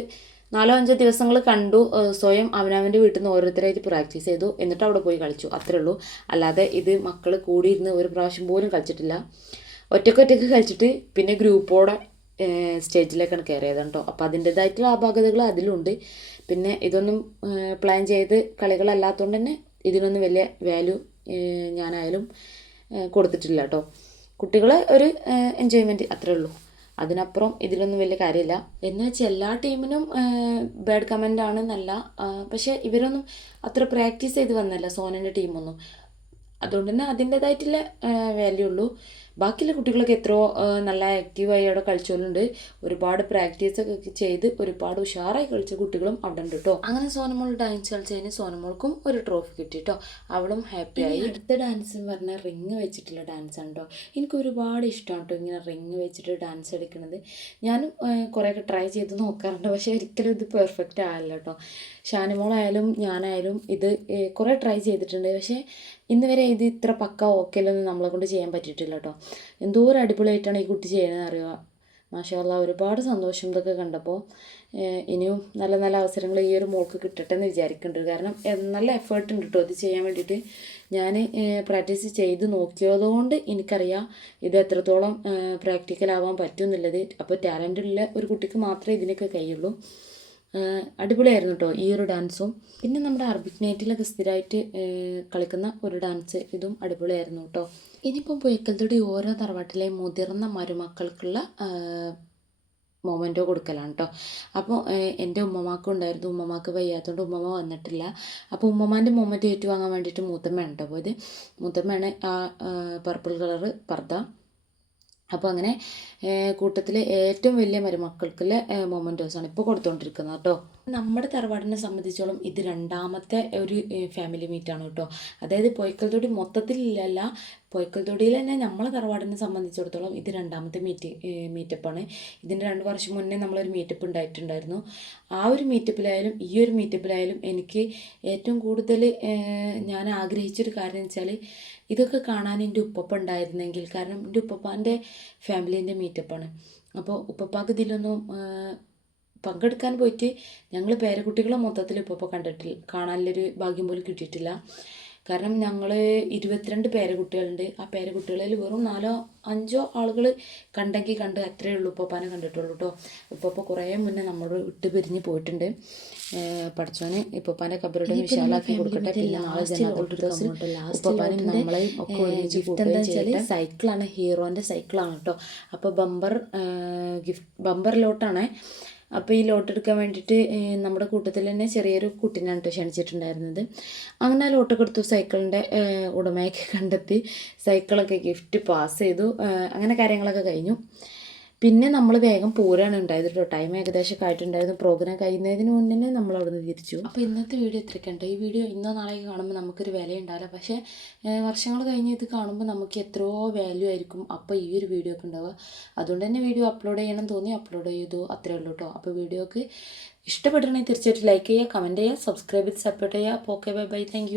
നാലോ അഞ്ചോ ദിവസങ്ങൾ കണ്ടു. സ്വയം അവനവന്റെ വീട്ടിൽ നിന്ന് ഓരോരുത്തരായിട്ട് പ്രാക്ടീസ് ചെയ്തു. എന്നിട്ട് അവിടെ പോയി കളിച്ചു. അത്രേ ഉള്ളൂ. അല്ലാതെ ഇത് മക്കൾ കൂടിയിരുന്ന് ഒരു പ്രാവശ്യം പോലും കളിച്ചിട്ടില്ല. ഒറ്റക്കൊറ്റക്ക് കളിച്ചിട്ട് പിന്നെ ഗ്രൂപ്പോടെ സ്റ്റേജിലേക്കാണ് കയറിയത് കേട്ടോ. അപ്പോൾ അതിന്റെതായിട്ടുള്ള അപാകതകൾ അതിലുണ്ട്. പിന്നെ ഇതൊന്നും പ്ലാൻ ചെയ്ത് കളികളല്ലാത്തതുകൊണ്ട് തന്നെ ഇതിനൊന്നും വലിയ വാല്യൂ ഞാനായാലും കൊടുത്തിട്ടില്ല കേട്ടോ. കുട്ടികൾ ഒരു എൻജോയ്മെന്റ് അത്രേ ഉള്ളൂ. അതിനപ്പുറം ഇതിലൊന്നും വലിയ കാര്യമില്ല. എന്ന് വെച്ചാൽ എല്ലാ ടീമിനും ബാഡ് കമന്റ് ആണെന്നല്ല. നല്ല പക്ഷേ ഇവരൊന്നും അത്ര പ്രാക്ടീസ് ചെയ്ത് വന്നല്ല സോനന്റെ ടീമൊന്നും അതുകൊണ്ട് തന്നെ അതിന്റേതായിട്ടുള്ള വാല്യൂ ഉള്ളൂ. ബാക്കിയുള്ള കുട്ടികളൊക്കെ എത്രയോ നല്ല ആക്റ്റീവായി അവിടെ കളിച്ചോളുണ്ട് ഒരുപാട് പ്രാക്ടീസ് ഒക്കെ ചെയ്ത് ഒരുപാട് ഉഷാറായി കളിച്ച കുട്ടികളും അവിടെ ഉണ്ട് കേട്ടോ അങ്ങനെ സോനമോൾ ഡാൻസ് കളിച്ചതിന് സോനമോൾക്കും ഒരു ട്രോഫി കിട്ടി കേട്ടോ അവളും ആയി. അടുത്ത ഡാൻസ് എന്ന് പറഞ്ഞാൽ റിങ് വെച്ചിട്ടുള്ള ഡാൻസ് ആണ് കേട്ടോ എനിക്ക് ഒരുപാട് ഇഷ്ടമാണ് കേട്ടോ ഇങ്ങനെ റിങ് വെച്ചിട്ട് ഡാൻസ് എടുക്കുന്നത് ഞാനും കുറേയൊക്കെ ട്രൈ ചെയ്ത് നോക്കാറുണ്ട്. പക്ഷേ ഒരിക്കലും ഇത് പെർഫെക്റ്റ് ആയല്ലോ കേട്ടോ ഷാനിമോളായാലും ഞാനായാലും ഇത് കുറേ ട്രൈ ചെയ്തിട്ടുണ്ട്. പക്ഷേ ഇന്ന് വരെ ഇത് ഇത്ര പക്ക ഓക്കെല്ലൊന്നും നമ്മളെ കൊണ്ട് ചെയ്യാൻ പറ്റിയിട്ടില്ല കേട്ടോ എന്തോരം അടിപൊളിയായിട്ടാണ് ഈ കുട്ടി ചെയ്യണമെന്ന് അറിയുക. മാഷാല്ല ഒരുപാട് സന്തോഷം ഇതൊക്കെ കണ്ടപ്പോൾ. ഇനിയും നല്ല നല്ല അവസരങ്ങൾ ഈ ഒരു മോൾക്ക് കിട്ടട്ടെ എന്ന് വിചാരിക്കുന്നുണ്ട്. കാരണം നല്ല എഫേർട്ട് ഉണ്ട് കേട്ടോ ഇത് ചെയ്യാൻ വേണ്ടിയിട്ട് ഞാൻ പ്രാക്ടീസ് ചെയ്ത് നോക്കിയതുകൊണ്ട് എനിക്കറിയാം ഇത് എത്രത്തോളം പ്രാക്ടിക്കൽ ആവാൻ പറ്റും എന്നുള്ളത് അപ്പോൾ ടാലന്റ് ഉള്ള ഒരു കുട്ടിക്ക് മാത്രമേ ഇതിനൊക്കെ കഴിയുള്ളൂ. അടിപൊളിയായിരുന്നു കേട്ടോ ഈ ഒരു ഡാൻസും പിന്നെ നമ്മുടെ അർബിക് നൈറ്റിലൊക്കെ സ്ഥിരമായിട്ട് കളിക്കുന്ന ഒരു ഡാൻസ് ഇതും അടിപൊളിയായിരുന്നു കേട്ടോ ഇനിയിപ്പം പൊയ്ക്കൽത്തൊടി ഓരോ തറവാട്ടിലെ മുതിർന്ന മരുമക്കൾക്കുള്ള മൊമെന്റോ കൊടുക്കലാണ് കേട്ടോ അപ്പോൾ എന്റെ ഉമ്മമാക്കും ഉണ്ടായിരുന്നു. ഉമ്മമാക്ക് വയ്യാത്തതുകൊണ്ട് ഉമ്മമ്മ വന്നിട്ടില്ല. അപ്പോൾ ഉമ്മമാന്റെ മൊമെന്റ് ഏറ്റുവാങ്ങാൻ വേണ്ടിയിട്ട് മൂത്തമ്മയാണ് കേട്ടോ പോയത്. മൂത്തമ്മയാണ് ആ പർപ്പിൾ കളറ് പർദ്ദ. അപ്പോൾ അങ്ങനെ കൂട്ടത്തിൽ ഏറ്റവും വലിയ മരുമക്കൾക്കുള്ള മൊമെന്റോസാണ് ഇപ്പോൾ കൊടുത്തുകൊണ്ടിരിക്കുന്നത് കേട്ടോ നമ്മുടെ തറവാടിനെ സംബന്ധിച്ചോളം ഇത് രണ്ടാമത്തെ ഒരു ഫാമിലി മീറ്റാണ് കേട്ടോ അതായത് പൊയ്ക്കൽത്തൊടി മൊത്തത്തിലല്ല പൊയ്ക്കൽത്തൊടിയിൽ തന്നെ നമ്മളെ തറവാടിനെ സംബന്ധിച്ചിടത്തോളം ഇത് രണ്ടാമത്തെ മീറ്റ് മീറ്റപ്പാണ് ഇതിന്റെ രണ്ട് വർഷം മുന്നേ നമ്മളൊരു മീറ്റപ്പ് ഉണ്ടായിട്ടുണ്ടായിരുന്നു. ആ ഒരു മീറ്റപ്പിലായാലും ഈ ഒരു മീറ്റപ്പിലായാലും എനിക്ക് ഏറ്റവും കൂടുതൽ ഞാൻ ആഗ്രഹിച്ചൊരു കാര്യം എന്ന് വെച്ചാൽ ഇതൊക്കെ കാണാൻ എന്റെ ഉപ്പപ്പ ഉണ്ടായിരുന്നെങ്കിൽ കാരണം എന്റെ ഉപ്പപ്പാന്റെ ഫാമിലീന്റെ മീറ്റപ്പാണ് അപ്പോൾ ഉപ്പപ്പാക്ക് ഇതിലൊന്നും പങ്കെടുക്കാൻ പോയിട്ട് ഞങ്ങൾ പേരക്കുട്ടികളെ മൊത്തത്തിൽ ഉപ്പപ്പ കണ്ടിട്ടില്ല കാണാനുള്ളൊരു ഭാഗ്യം പോലും കിട്ടിയിട്ടില്ല. കാരണം ഞങ്ങൾ ഇരുപത്തിരണ്ട് പേരക്കുട്ടികളുണ്ട്. ആ പേരക്കുട്ടികളിൽ വെറും നാലോ അഞ്ചോ ആളുകൾ കണ്ടെങ്കിൽ കണ്ട് അത്രയേ ഉള്ളൂ ഉപ്പപ്പാനെ കണ്ടിട്ടുള്ളൂ കേട്ടോ ഉപ്പപ്പ കുറേ മുന്നേ നമ്മൾ വിട്ട് പിരിഞ്ഞ് പോയിട്ടുണ്ട്. പഠിച്ചോനെ പഠിച്ചോന് ഇപ്പപ്പാന്റെ കബറുടെ വിശാലാക്കി കൊടുക്കട്ടെ. പിന്നെ നാളെ ജനാധിപത്യത്തിൽ ഉപ്പപ്പാനും നമ്മളെയും ഒക്കെ ഒരുമിച്ച് കൂട്ടുകയും ചെയ്യട്ടെ സൈക്കിളാണ് ഹീറോന്റെ സൈക്കിളാണ് കേട്ടോ അപ്പോൾ ബമ്പർ ഗിഫ്റ്റ് ബമ്പറിലോട്ടാണ് അപ്പോൾ ഈ ലോട്ട് എടുക്കാൻ വേണ്ടിയിട്ട് നമ്മുടെ കൂട്ടത്തിൽ തന്നെ ചെറിയൊരു കുട്ടീനാണ് കേട്ടോ ക്ഷണിച്ചിട്ടുണ്ടായിരുന്നത്. അങ്ങനെ ആ ലോട്ടൊക്കെ എടുത്തു സൈക്കിളിന്റെ ഉടമയൊക്കെ കണ്ടെത്തി സൈക്കിളൊക്കെ ഗിഫ്റ്റ് പാസ് ചെയ്തു അങ്ങനെ കാര്യങ്ങളൊക്കെ കഴിഞ്ഞു. പിന്നെ നമ്മൾ വേഗം പോരാണ് ഉണ്ടായത് കേട്ടോ ടൈം ഏകദേശം ആയിട്ടുണ്ടായിരുന്നു. പ്രോഗ്രാം കഴിയുന്നതിന് മുന്നേ നമ്മൾ അവിടെ നിന്ന് തിരിച്ചു. അപ്പോൾ ഇന്നത്തെ വീഡിയോ ഇത്രയ്ക്കുണ്ട് ഈ വീഡിയോ ഇന്നോ നാളെ കാണുമ്പോൾ നമുക്കൊരു വില ഉണ്ടാവില്ല പക്ഷേ വർഷങ്ങൾ കഴിഞ്ഞ് ഇത് കാണുമ്പോൾ നമുക്ക് എത്രയോ വാല്യൂ ആയിരിക്കും അപ്പോൾ ഈ ഒരു വീഡിയോ ഒക്കെ ഉണ്ടാവുക. അതുകൊണ്ട് തന്നെ വീഡിയോ അപ്ലോഡ് ചെയ്യണം തോന്നി അപ്ലോഡ് ചെയ്തു. അത്രേ ഉള്ളൂ കേട്ടോ അപ്പോൾ വീഡിയോക്ക് ഇഷ്ടപ്പെട്ടിട്ടുണ്ടെങ്കിൽ തീർച്ചയായിട്ടും ലൈക്ക് ചെയ്യുക കമന്റ് ചെയ്യുക സബ്സ്ക്രൈബ് ചെയ്ത് സപ്പോർട്ട് ചെയ്യുക. അപ്പോൾ ഓക്കെ ബൈ ബൈ താങ്ക്